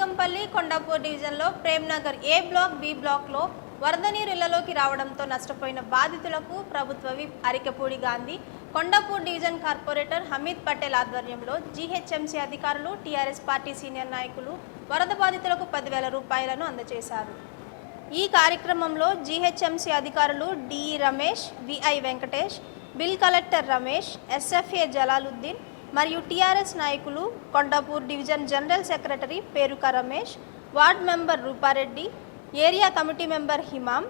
కొండాపూర్ డివిజన్లో ప్రేమ్నగర్ ఏ block B బ్లాక్లో వరద నీరు ఇళ్ళలోకి రావడంతో నష్టపోయిన బాధితులకు ప్రభుత్వ whip Arikapudi Gandhi Kondapur division corporator Hameed Patel ఆధ్వర్యంలో జీహెచ్ఎంసీ అధికారులు టీఆర్ఎస్ పార్టీ సీనియర్ నాయకులు వరద బాధితులకు పదివేల రూపాయలను అందజేశారు ఈ కార్యక్రమంలో జీహెచ్ఎంసీ అధికారులు DE Ramesh VI Venkatesh bill collector Ramesh SFA Jalaluddin మరియు టీఆర్ఎస్ నాయకులు Kondapur division general secretary Peruka Ramesh ward member Rupa Reddy area committee member Himam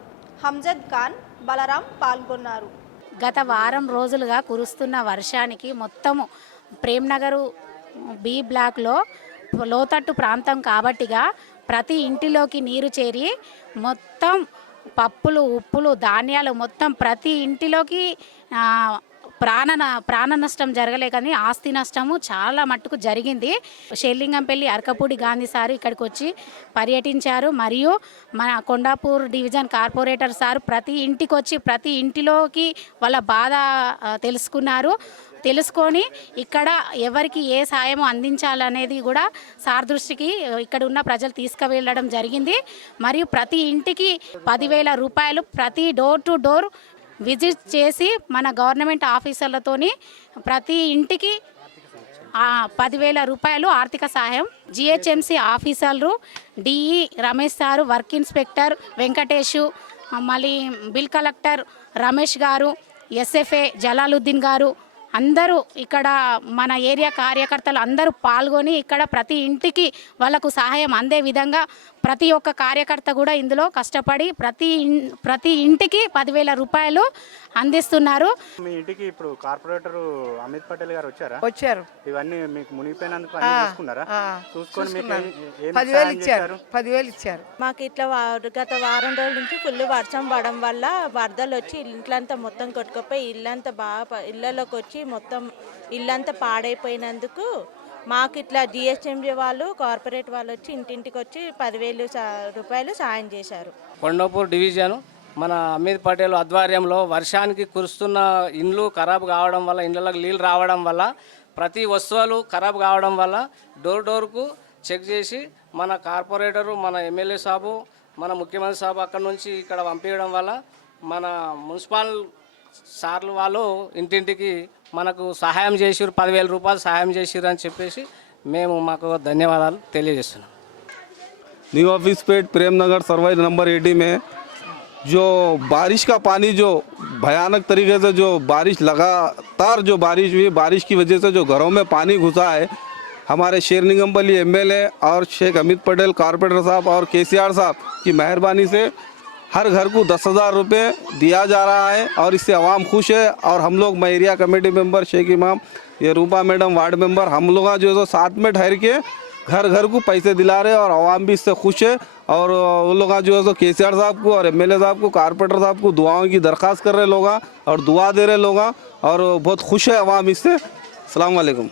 Hamzad Khan Balaram పాల్గొన్నారు. గత వారం రోజులుగా కురుస్తున్న వర్షానికి మొత్తము ప్రేమ్నగరు బి బ్లాక్లో లోతట్టు ప్రాంతం కాబట్టిగా ప్రతి ఇంటిలోకి నీరు చేరి మొత్తం పప్పులు ఉప్పులు ధాన్యాలు మొత్తం ప్రతి ఇంటిలోకి ప్రాణ న- ప్రాణ నష్టం జరగలే కానీ ఆస్తి నష్టము చాలా మట్టుకు జరిగింది. షెల్లింగంపల్లి అరకపూడి గాంధీ సారు ఇక్కడికి వచ్చి పర్యటించారు. మరియు మన కొండాపూర్ డివిజన్ కార్పొరేటర్ సార్ ప్రతి ఇంటికి వచ్చి ప్రతి ఇంటిలోకి వాళ్ళ బాధ తెలుసుకున్నారు. తెలుసుకొని ఇక్కడ ఎవరికి ఏ సాయం అందించాలనేది కూడా సార్ దృష్టికి ఇక్కడ ఉన్న ప్రజలు తీసుకువెళ్ళడం జరిగింది. మరియు ప్రతి ఇంటికి పదివేల రూపాయలు ప్రతి డోర్ టు డోర్ విజిట్ చేసి మన గవర్నమెంట్ ఆఫీసర్లతోని ప్రతి ఇంటికి పదివేల రూపాయలు ఆర్థిక సహాయం. జిహెచ్ఎంసి ఆఫీసర్లు DE Ramesh sir work inspector Venkatesh మళ్ళీ బిల్ కలెక్టర్ రమేష్ గారు ఎస్ఎఫ్ఏ జలాలుద్దీన్ గారు అందరూ ఇక్కడ మన ఏరియా కార్యకర్తలు అందరూ పాల్గొని ఇక్కడ ప్రతి ఇంటికి వాళ్ళకు సహాయం అందే విధంగా ప్రతి ఒక్క కార్యకర్త కూడా ఇందులో కష్టపడి ప్రతి ప్రతి ఇంటికి పదివేల రూపాయలు అందిస్తున్నారు. మీ ఇంటికి ఇప్పుడు కార్పొరేటర్ అమిత్ పటేల్ గారు వచ్చారా? వచ్చారు. ఇవన్నీ మీకు మునిగిపోయినందుకు అన్ని ఆ, చూసుకున్నారా? ఆ, చూసుకొని మీకు చూసుకున్నాను. ఏ- ఏం పదివేలు సాయం ఇచ్చారు. చేశారు? పదివేలు ఇచ్చారు. మాకు ఇట్లా వా- గత వారం రోజుల నుంచి ఫుల్ వర్షం పడడం వల్ల వరదలు వచ్చి ఇంట్లంతా మొత్తం కొట్టుకుపోయి ఇల్లంతా బాగా ప- ఇళ్ళలోకి వచ్చి మొత్తం ఇల్లంతా పాడైపోయినందుకు మాకు ఇట్లా జిహెచ్ఎంజీ వాళ్ళు కార్పొరేట్ వాళ్ళు వచ్చి ఇంటింటికి వచ్చి పదివేలు రూపాయలు సాయం చేశారు. కొండపూర్ డివిజన్ మన అమిత్ పటేల్ ఆధ్వర్యంలో వర్షానికి కురుస్తున్న ఇండ్లు ఖరాబ్ కావడం వల్ల ఇండ్లకు నీళ్ళు రావడం వల్ల ప్రతి వస్తువులు ఖరాబ్ కావడం వల్ల డోర్ డోర్కు చెక్ చేసి మన కార్పొరేటరు మన ఎమ్మెల్యే సాబు మన ముఖ్యమంత్రి సాబు అక్కడ నుంచి ఇక్కడ పంపించడం వల్ల మన మున్సిపల్ సార్లు వాళ్ళు ఇంటింటికి మనకు సహాయం చేసిరు పదివేల రూపాయలు సహాయం చేసిరు అని చెప్పేసి మేము మాకు ధన్యవాదాలు తెలియజేస్తున్నాం न्यू ऑफिस पेट प्रेम नगर सर्वाई नंबर एटी में जो बारिश का पानी जो भयानक तरीके से जो बारिश लगातार जो बारिश हुई बारिश की वजह से जो घरों में पानी घुसा है हमारे शेर निगम्बली एम और शेख अमित पटेल कारपोरेटर साहब और के साहब की मेहरबानी से हर घर को दस हज़ार रुपये दिया जा रहा है और इससे आवाम खुश है। और हम लोग मैं एरिया कमेटी मेंबर, शेख इमाम, ये रूपा मैडम, वार्ड मेंबर, हम लोग जो है सो साथ में ठहर के घर घर को पैसे दिला रहे और आवाम भी इससे खुश है। और वो लोग जो है सो के साहब को और एमएलए साहब को कारपोरेटर साहब को दुआओं की दरख्वास्त कर रहे लोग, और दुआ दे रहे लोग, और बहुत खुश है आवाम इससे। अलैक्म